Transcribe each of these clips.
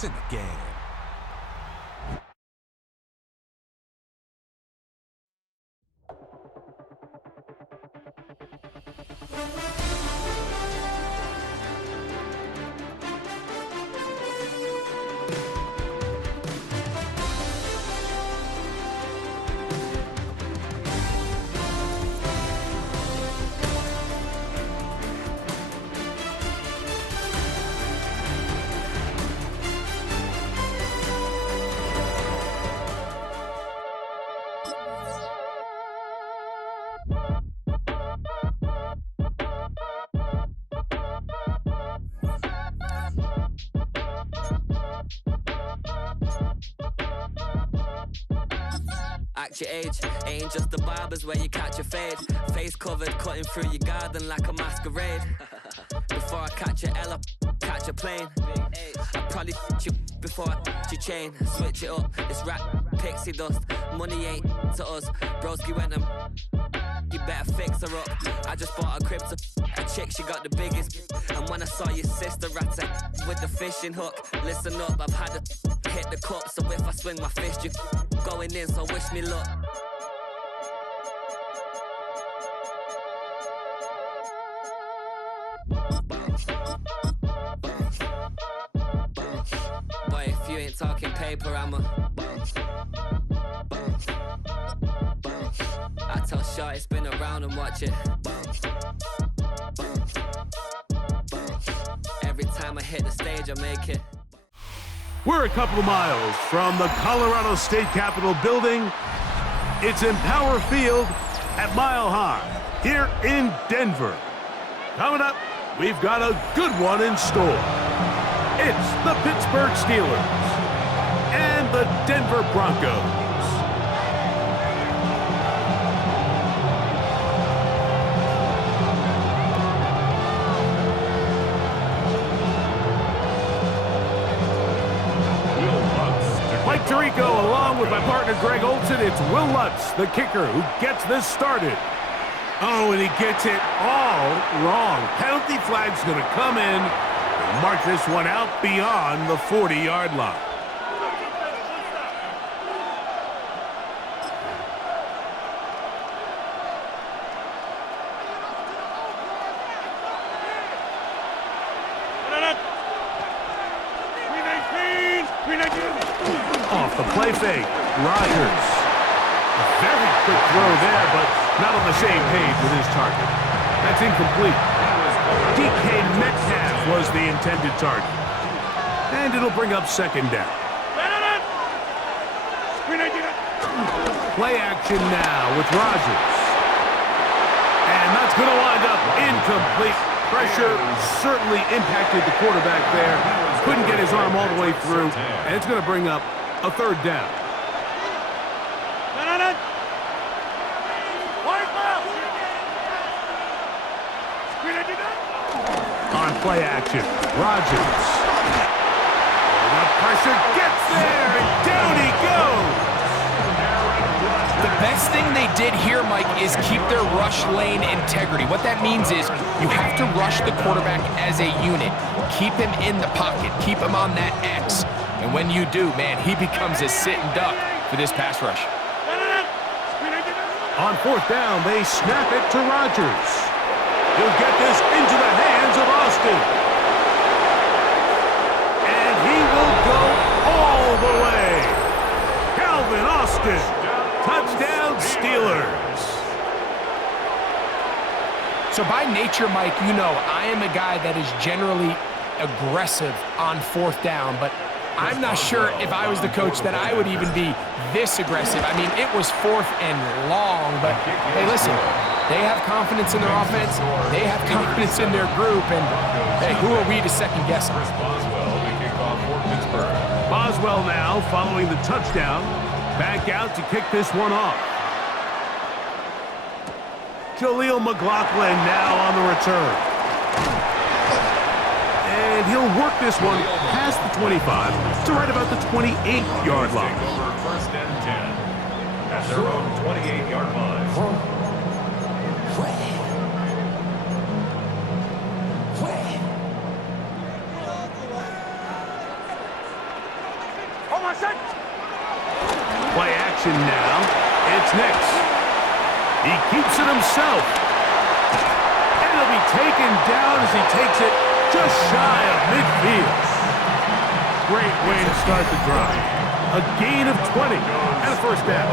points in the game. Act your age, ain't just the barbers where you catch a fade. Face covered, cutting through your garden like a masquerade. Before I catch a L up, catch a plane. I probably you before I your chain. Switch it up, it's rap, pixie dust. Money ain't to us, broski went them. You better fix her up. I just bought a crib to a chick, she got the biggest. And when I saw your sister rat with the fishing hook, listen up, I've had to hit the cup. So if I swing my fist, you going in, so wish me luck. Boy, if you ain't talking paper, I'm a I tell Shaw it's been around and watch it. Every time I hit the stage, I make it. We're a couple of miles from the Colorado State Capitol building. It's Empower Field at Mile High here in Denver. Coming up, we've got a good one in store. It's the Pittsburgh Steelers and the Denver Broncos. Mike Tirico, along with my partner Greg Olson, it's Will Lutz, the kicker, who gets this started. Oh, and he gets it all wrong. Penalty flag's going to come in and mark this one out beyond the 40-yard line. Off the play fake, Rodgers. A very quick throw there, but not on the same page with his target. That's incomplete. DK Metcalf was the intended target. And it'll bring up second down. Play action now with Rodgers. And that's going to wind up incomplete. Pressure certainly impacted the quarterback there. Couldn't get his arm all the way through, and it's going to bring up a third down. On play action, Rodgers. And the pressure gets there, and down he goes. The best thing they did here, Mike, is keep their rush lane integrity. What that means is you have to rush the quarterback as a unit. Keep him in the pocket. Keep him on that X. And when you do, man, he becomes a sitting duck for this pass rush. On fourth down, they snap it to Rodgers. He'll get this into the hands of Austin. And he will go all the way. Calvin Austin. Touchdown, Steelers. So by nature, Mike, you know, I am a guy that is generally aggressive on fourth down, but I'm not sure if I was the coach that I would even be this aggressive. I mean, it was fourth and long, but hey, listen, they have confidence in their offense, they have confidence in their group, and hey, who are we to second guess them? Boswell now following the touchdown. Back out to kick this one off. Jaleel McLaughlin now on the return. And he'll work this one past the 25 to right about the 28-yard line. First and 10 at their own 28-yard line. action now. It's Nix. He keeps it himself. And he'll be taken down as he takes it just shy of midfield. Great way to start the drive. A gain of 20 and a first down.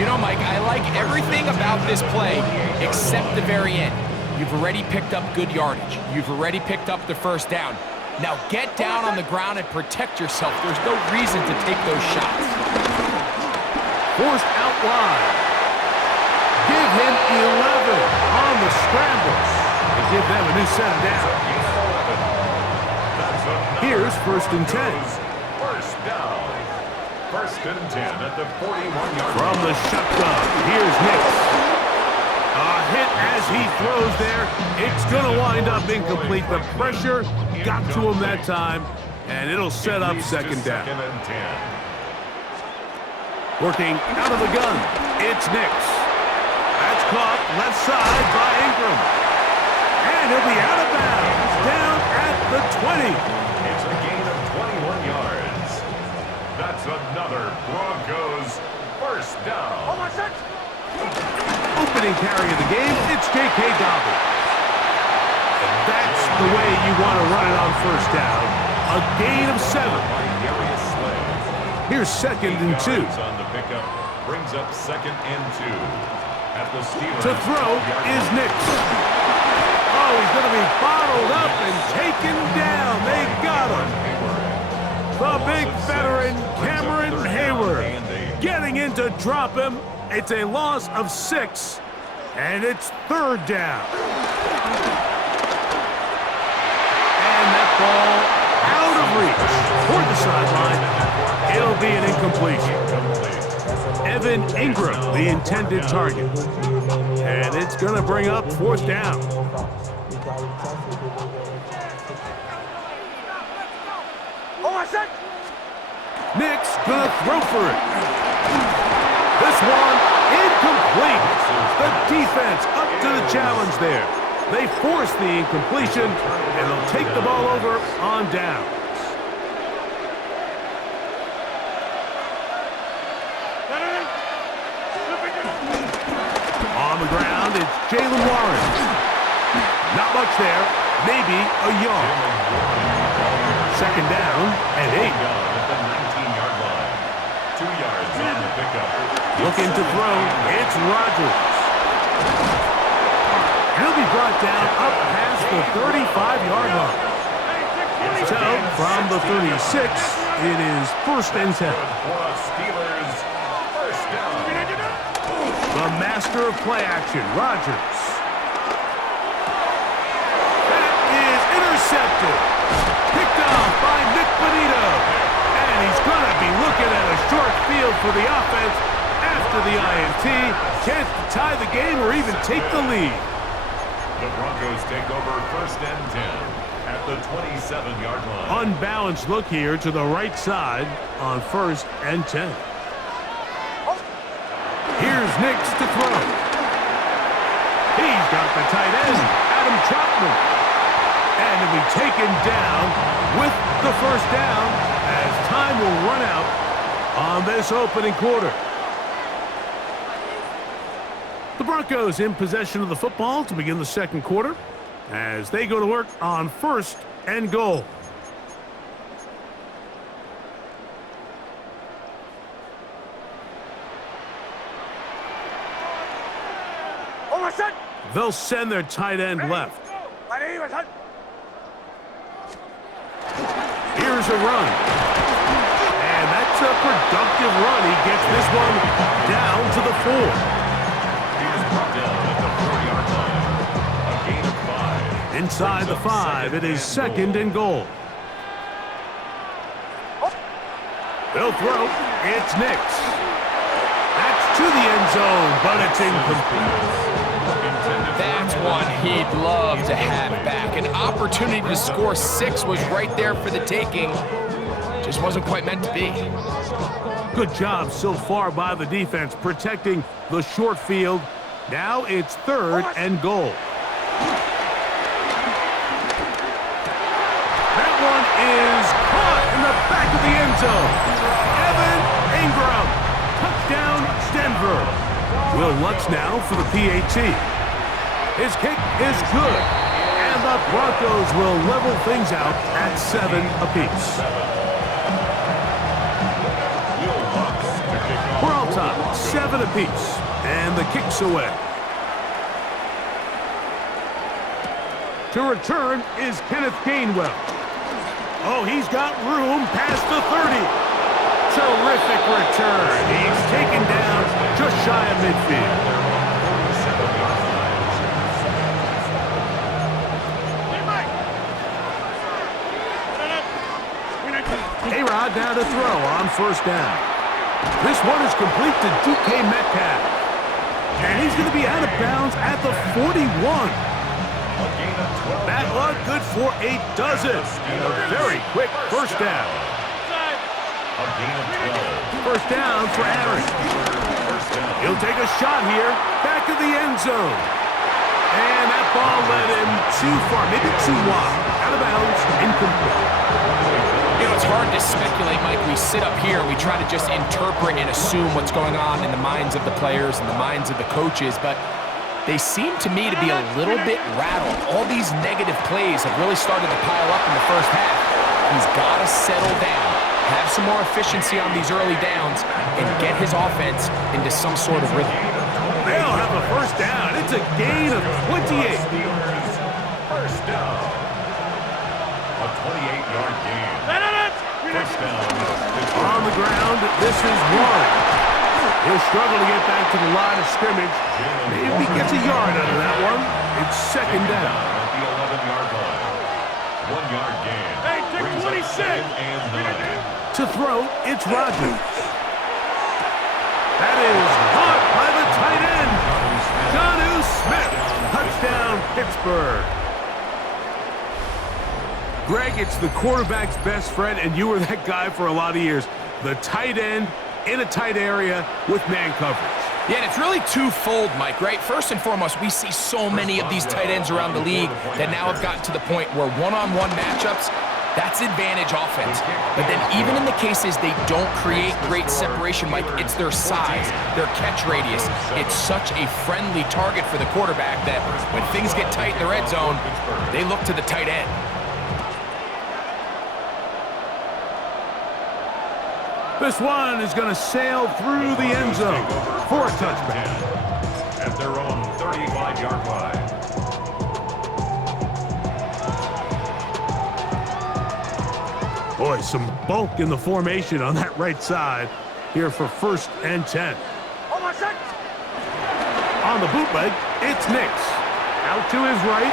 You know, Mike, I like everything about this play except the very end. You've already picked up good yardage. You've already picked up the first down. Now get down on the ground and protect yourself. There's no reason to take those shots. Forced out wide. Give him 11 on the scramble. And give them a new set of downs. Here's 1st and 10. First down. 1st and 10 at the 41-yard line. From the shotgun, here's Nix. A hit as he throws there. It's going to wind up incomplete. The pressure got to him that time, and it'll set up 2nd down. 2nd and 10. Working out of the gun, it's Nix. That's caught left side by Ingram. And he'll be out of bounds, down at the 20. It's a gain of 21 yards. That's another Broncos first down. Opening carry of the game, it's J.K. Dobbins. And that's the way you want to run it on 1st down. A gain of 7. Here's 2nd and 2. On the pickup brings up 2nd and 2. At the Steelers. To throw is Nix. Oh, he's going to be bottled up and taken down. They got him. The big veteran, Cameron Hayward, getting in to drop him. It's a loss of 6, and it's 3rd down. And that ball out of reach toward the sideline. It'll be an incompletion. Evan Ingram, the intended target. And it's going to bring up 4th down. Nix going to throw for it. This one incomplete. The defense up to the challenge there. They force the incompletion, and they'll take the ball over on downs. On the ground, it's Jalen Warren. Not much there. Maybe a yard. 2nd down and 8. At the 19-yard line. 2 yards on the pickup. Looking to throw, it's Rodgers. He'll be brought down up past the 35-yard line. So, from the 36, it is 1st and 10. Steelers first down. The master of play action, Rodgers. That is intercepted. Picked off by Nick Bonito. And he's going to be looking at a short field for the offense after the INT. Chance to tie the game or even take the lead. The Broncos take over 1st and 10 at the 27-yard line. Unbalanced look here to the right side on 1st and 10. Here's Nix to throw. He's got the tight end, Adam Troutman. And he'll be taken down with the 1st down as time will run out on this opening quarter. The Broncos in possession of the football to begin the 2nd quarter as they go to work on 1st and goal. They'll send their tight end left. Here's a run. And that's a productive run. He gets this one down to the 4. He is brought down at the 4-yard line. A gain of 5. Inside the 5, it is 2nd and goal. They'll throw. It's Nix. That's to the end zone, but it's incomplete. That's one he'd love to have back. An opportunity to score 6 was right there for the taking. Just wasn't quite meant to be. Good job so far by the defense protecting the short field. Now it's 3rd and goal. That one is caught in the back of the end zone. Evan Ingram Denver. Will Lutz now for the PAT. His kick is good, and the Broncos will level things out at 7 apiece. We're all tied, 7 apiece, and the kick's away. To return is Kenneth Gainwell. Oh, he's got room past the 30. Terrific return. He's taken down just shy of midfield. A-Rod now to throw on first down. This one is complete to DK Metcalf. And he's going to be out of bounds at the 41. That luck good for a dozen. And a very quick first down. First down for Aaron. He'll take a shot here. Back of the end zone. And that ball led him too far, maybe too wide. Out of bounds, incomplete. You know, it's hard to speculate, Mike. We sit up here, we try to just interpret and assume what's going on in the minds of the players and the minds of the coaches, but they seem to me to be a little bit rattled. All these negative plays have really started to pile up in the first half. He's got to settle down, have some more efficiency on these early downs, and get his offense into some sort of rhythm. They'll have a first down. It's a gain of 28. First down. A 28-yard gain. First down. On the ground, this is one. He'll struggle to get back to the line of scrimmage. Maybe he gets a yard out of that one. It's second down. At the 11-yard line. 1-yard gain. Hey, take 26. And 9. To throw, it's Rodgers. That is caught by the tight end. Jonnu Smith. Touchdown, Pittsburgh. Greg, it's the quarterback's best friend, and you were that guy for a lot of years. The tight end in a tight area with man coverage. Yeah, and it's really twofold, Mike, right? First and foremost, we see so many of these tight ends around the league that now have gotten to the point where one-on-one matchups, that's advantage offense. But then even in the cases they don't create great separation, Mike, it's their size, their catch radius. It's such a friendly target for the quarterback that when things get tight in the red zone, they look to the tight end. This one is going to sail through the end zone for a touchback. At their own 35-yard line. Boy, some bulk in the formation on that right side here for 1st and 10. On the bootleg, it's Nix. Out to his right.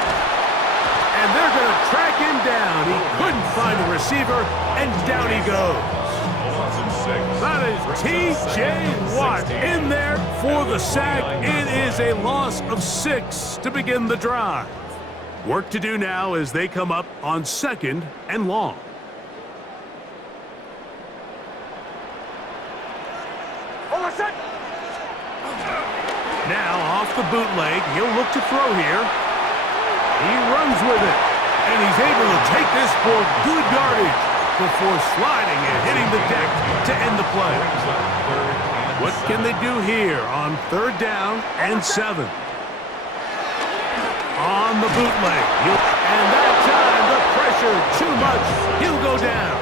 And they're going to track him down. He couldn't find a receiver, and down he goes. That is T.J. Watt in there for the sack. It is a loss of 6 to begin the drive. Work to do now as they come up on 2nd and long. Now off the bootleg, he'll look to throw here. He runs with it, and he's able to take this for good yardage before sliding and hitting the deck to end the play. What can they do here on 3rd down and 7? On the bootleg. And that time, the pressure too much. He'll go down.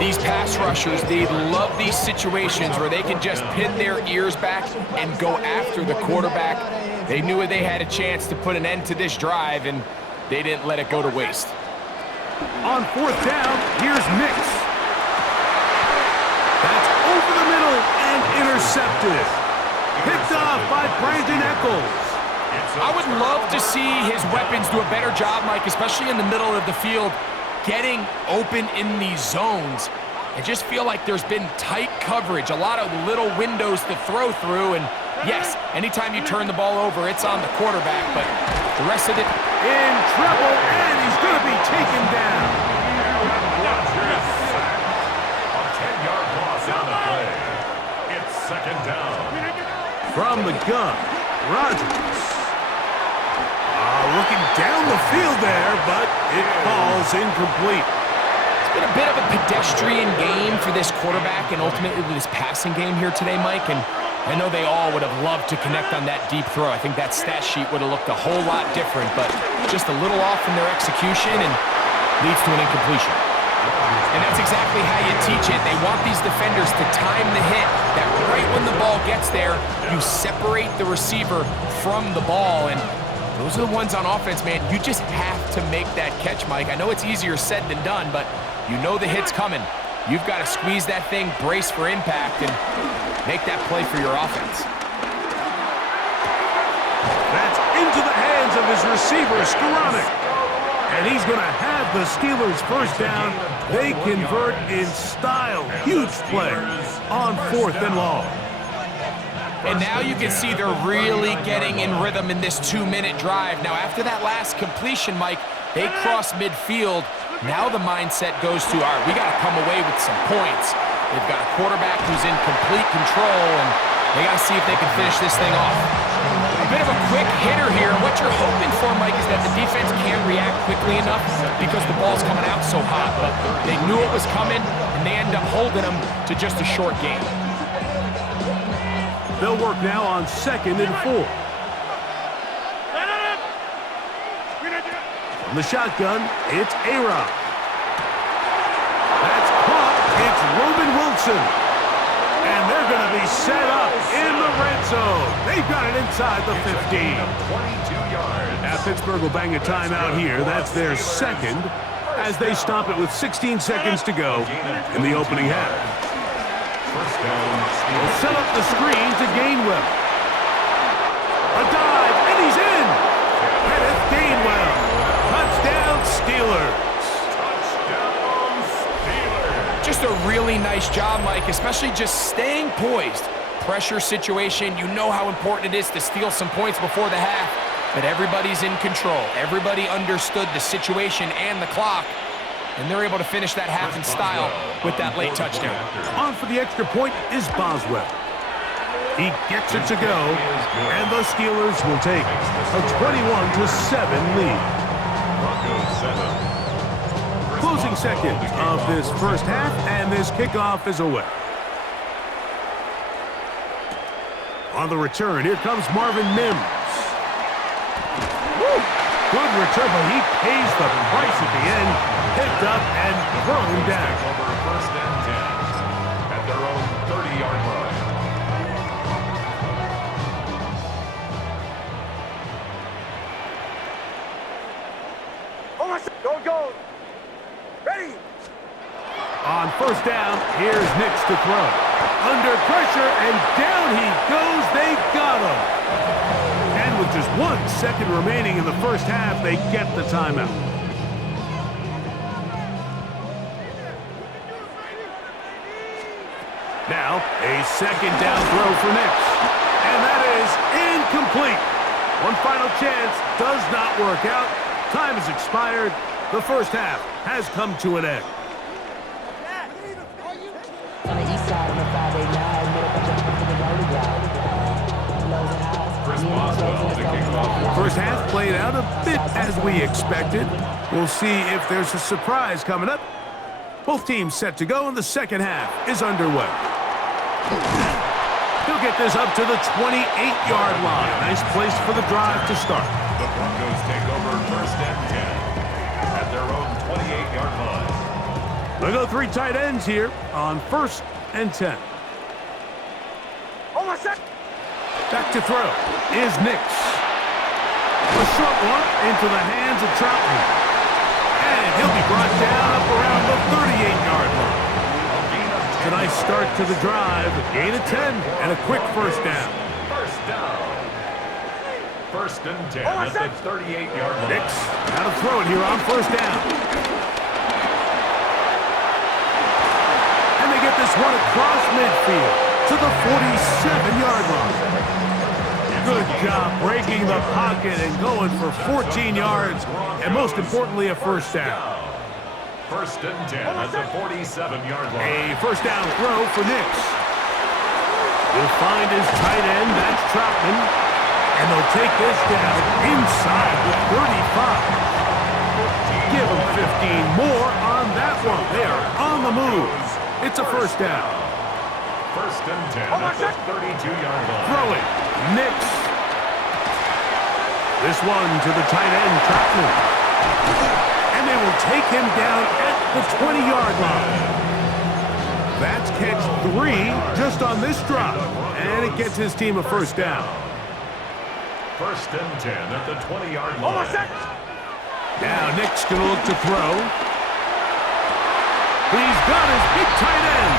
These pass rushers, they love these situations where they can just pin their ears back and go after the quarterback. They knew they had a chance to put an end to this drive, and they didn't let it go to waste. On 4th down, here's Nix. That's over the middle and intercepted. Picked off by Brandon Echols. I would love to see his weapons do a better job, Mike, especially in the middle of the field, getting open in these zones. I just feel like there's been tight coverage, a lot of little windows to throw through, and yes, anytime you turn the ball over, it's on the quarterback, but the rest of it... In trouble, and he's going to be taken down. A 10-yard loss on the play. It's 2nd down. From the gun, Rodgers. Looking down the field there, but it falls incomplete. Been a bit of a pedestrian game for this quarterback and ultimately this passing game here today, Mike. And I know they all would have loved to connect on that deep throw. I think that stat sheet would have looked a whole lot different, but just a little off in their execution and leads to an incompletion. And that's exactly how you teach it. They want these defenders to time the hit, that right when the ball gets there, you separate the receiver from the ball. And those are the ones on offense, man. You just have to make that catch, Mike. I know it's easier said than done, but you know the hit's coming. You've got to squeeze that thing, brace for impact, and make that play for your offense. That's into the hands of his receiver, Skoranek. And he's going to have the Steelers first down. They convert in style. Huge play on 4th and long. And now you can see they're really getting in rhythm in this 2-minute drive. Now, after that last completion, Mike, they cross midfield. Now the mindset goes to, all right, we got to come away with some points. They've got a quarterback who's in complete control, and they got to see if they can finish this thing off. A bit of a quick hitter here. What you're hoping for, Mike, is that the defense can't react quickly enough because the ball's coming out so hot. But they knew it was coming, and they end up holding them to just a short game. They'll work now on 2nd and 4. From the shotgun, it's A-Rod. That's caught. It's Ruben Wilson. And they're going to be set up in the red zone. They've got it inside the 15. 22 yards. Now Pittsburgh will bang a timeout here. That's their second as they stop it with 16 seconds to go in the opening half. First down, They'll set up the screen to Gainwell. A dive, and he's in. Kenneth Gainwell. Touchdown, Steelers. touchdown, Steelers. Just a really nice job, Mike, especially just staying poised. Pressure situation, you know how important it is to steal some points before the half, but everybody's in control. Everybody understood the situation and the clock, and they're able to finish that half in style with that late touchdown. On for the extra point is Boswell. He gets it to go, and the Steelers will take a 21-7 lead. Broncos 7. Closing seconds of this first half, and this kickoff is away. On the return, here comes Marvin Mims. Good return, but he pays the price at the end. Picked up and thrown down. Over 1st and 10 at their own 30-yard line. Go. Ready. On 1st down, here's Nix to throw. Under pressure, and down he goes. They got him. And with just 1 second remaining in the first half, they get the timeout. Now, a 2nd down throw for Nix. And that is incomplete. One final chance does not work out. Time has expired. The first half has come to an end. On the east side of the 589, middle of the road Chris Boswell to kick off. First half played out a bit as we expected. We'll see if there's a surprise coming up. Both teams set to go, and the second half is underway. He'll get this up to the 28-yard line. Nice place for the drive to start. The Broncos take over 1st and 10 at their own 28-yard line. They'll go 3 tight ends here on 1st and 10. Oh, my second. Back to throw is Nix. A short one into the hands of Troutman. And he'll be brought down up around the 38-yard line. It's a nice start to the drive. Gain of 10 and a quick first down. First down. 1st and 10 at the 38-yard line. Nix out of throw it here on 1st down. And they get this one across midfield to the 47-yard line. Good job breaking the pocket and going for 14 yards, and most importantly, a first down. 1st and 10 at the 47-yard line. A first down throw for Nix. He'll find his tight end, that's Troutman, and they'll take this down inside the 35. Give them 15 more on that one. They are on the move. It's a first down. First and 10 at the 32-yard line. Throwing. Nix. This one to the tight end, Troutman. And they will take him down at the 20-yard line. That's catch 3 just on this drop. And it gets his team a first down. First and 10 at the 20-yard line. Now Nick's going to look to throw. He's got his big tight end.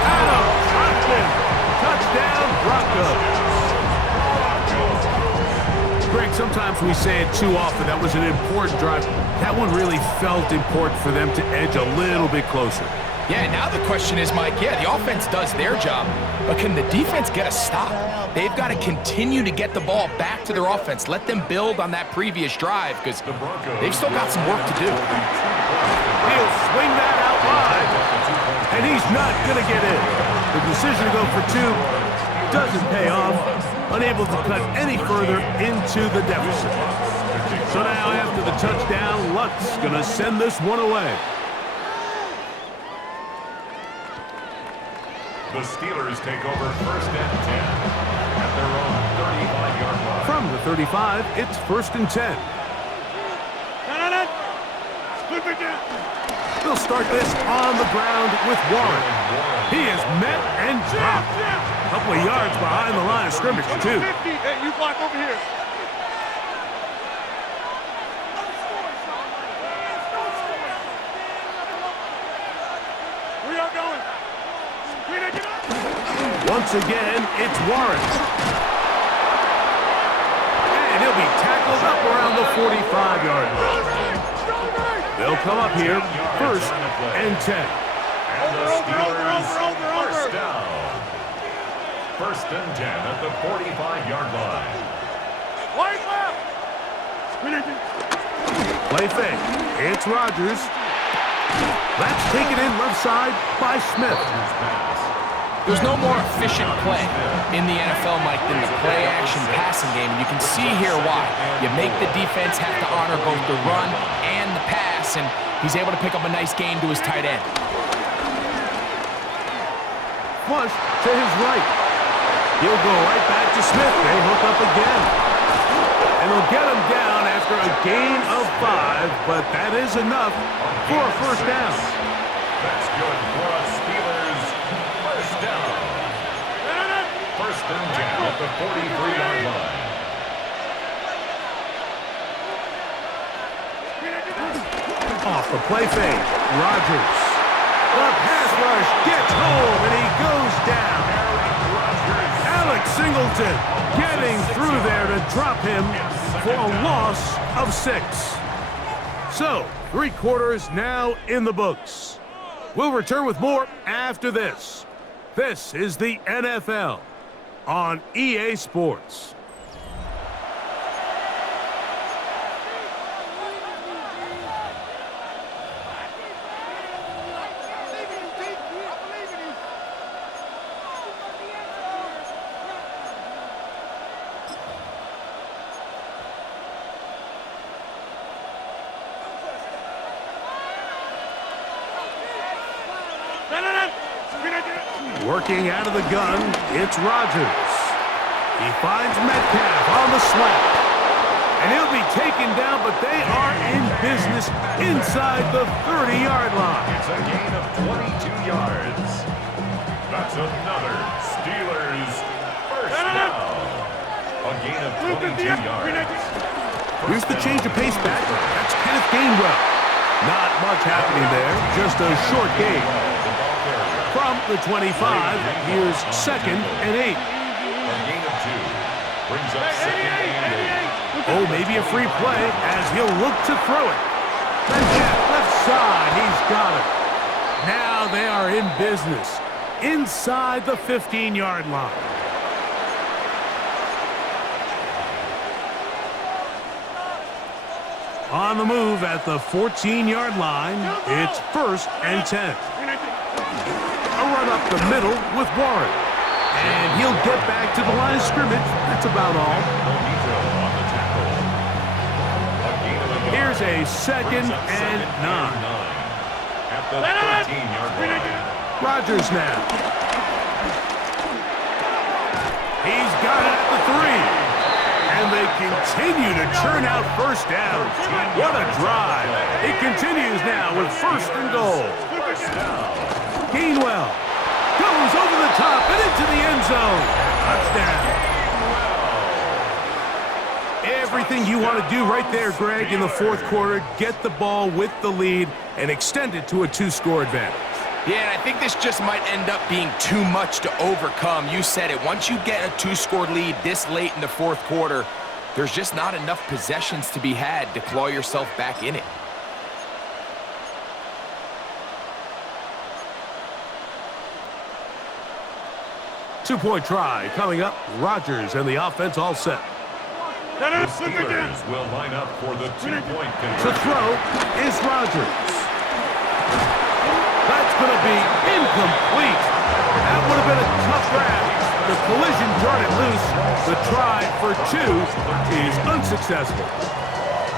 Adam Troutman. Touchdown, Broncos. Greg, sometimes we say it too often. That was an important drive. That one really felt important for them to edge a little bit closer. Yeah, now the question is, Mike, the offense does their job, but can the defense get a stop? They've got to continue to get the ball back to their offense. Let them build on that previous drive because they've still got some work to do. He'll swing that out wide, and he's not going to get in. The decision to go for 2 doesn't pay off, unable to cut any further into the deficit. So now after the touchdown, Luck's going to send this one away. The Steelers take over first and 10 at their own 35-yard line. From the 35, it's first and 10. They'll start this on the ground with Warren. He is met and dropped. A couple of yards behind the line of scrimmage, too. Hey, you block over here. We are going. Once again, it's Warren. And he'll be tackled up around the 45-yard line. They'll come up here, first and 10. And the Steelers first down. First and 10 at the 45-yard line. Wide left. Play fake. It's Rodgers. That's taken in left side by Smith. There's no more efficient play in the NFL, Mike, than the play-action passing game. And you can see here why. You make the defense have to honor both the run and the pass, and he's able to pick up a nice gain to his tight end. Flush to his right. He'll go right back to Smith. They hook up again. And they'll get him down after a gain of 5, but that is enough for a first down. That's good for a Steelers first down. First and 10 at the 43-yard line. Off the play fake, Rodgers. The pass rush gets home, and he goes down. Alex Singleton getting through there to drop him for a loss of 6. So, 3 quarters now in the books. We'll return with more after this. This is the NFL on EA Sports. Working out of the gun, it's Rodgers. He finds Metcalf on the slant. And he'll be taken down, but they are in business inside the 30-yard line. It's a gain of 22 yards. That's another Steelers first down. A gain of 22 yards. Here's the change of pace back. That's Kenneth Gainwell. Not much happening there, just a short gain. From the 25, here's second and 8. A gain of 2 brings up second and 8. Oh, maybe a free play as he'll look to throw it. And left side, he's got it. Now they are in business inside the 15-yard line. On the move at the 14-yard line, it's first and 10. A run up the middle with Warren. And he'll get back to the line of scrimmage. That's about all. Here's a a 2nd and 9. At the 13-yard line. Rodgers now. He's got it at the 3. And they continue to churn out first down. What a drive. It continues now with 1st and goal. Gainwell goes over the top and into the end zone. Touchdown. Everything you want to do right there, Greg, in the 4th quarter. Get the ball with the lead and extend it to a 2-score advantage. Yeah, and I think this just might end up being too much to overcome. You said it. Once you get a 2-score lead this late in the 4th quarter, there's just not enough possessions to be had to claw yourself back in it. Two-point try coming up. Rodgers and the offense all set. The Steelers will line up for the 2-point conversion. To throw is Rodgers. That's going to be incomplete. That would have been a tough grab. The collision brought it loose. The try for 2 is unsuccessful.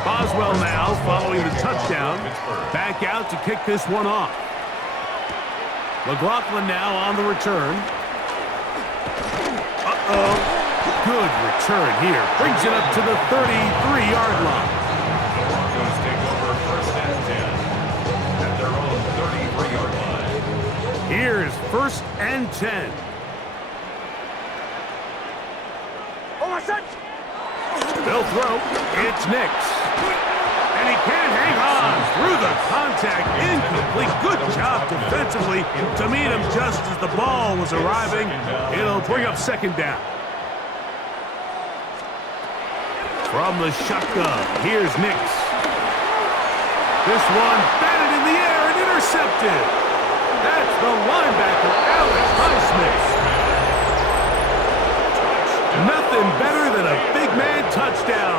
Boswell now following the touchdown. Back out to kick this one off. McLaughlin now on the return. Uh-oh. Good return here. Brings it up to the 33-yard line. The Broncos take over 1st and 10 at their own 33-yard line. Here's 1st and 10. They'll throw. It's Nix. And he can't hang on through the contact. Incomplete. Good job defensively to meet him just as the ball was arriving. It'll bring up 2nd down. From the shotgun, here's Nix. This one batted in the air and intercepted. That's the linebacker, Alex Highsmith. Nothing better than a big man touchdown.